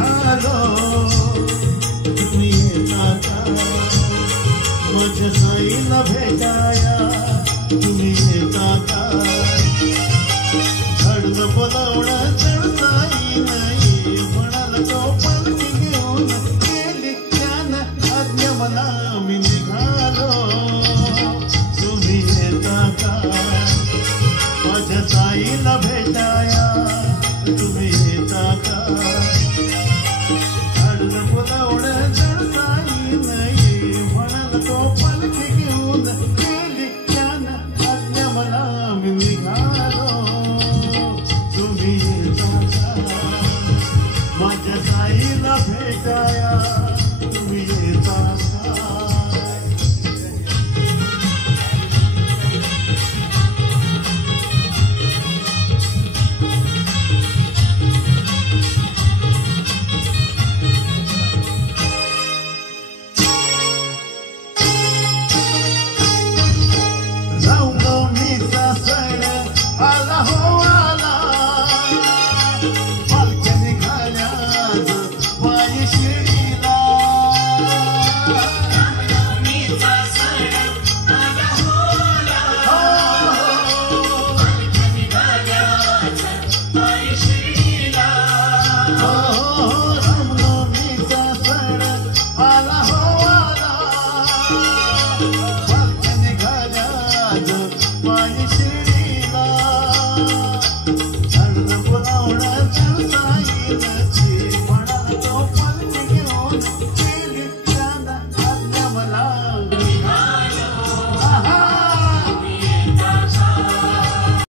निघालो तुम्ही येता का माझ्या साईला भेटाया तुम्ही येता का घडलं बोलावणं चढताई नाही म्हणाल तो पालखी घेऊन गेली त्यानं आज्ञा मला मी निघालो तुम्ही येता का माझ्या साईला भेटाया तुम्ही येता का घडलं बोलावणं चढताई नाही म्हणाल तो पालखी घेऊन गेली त्यानं आज्ञा मला मी निघालो तुम्ही येता का माझ्या साईला भेटाया तुम्ही येता का पालख्या निघाल्या पायी शिर्डी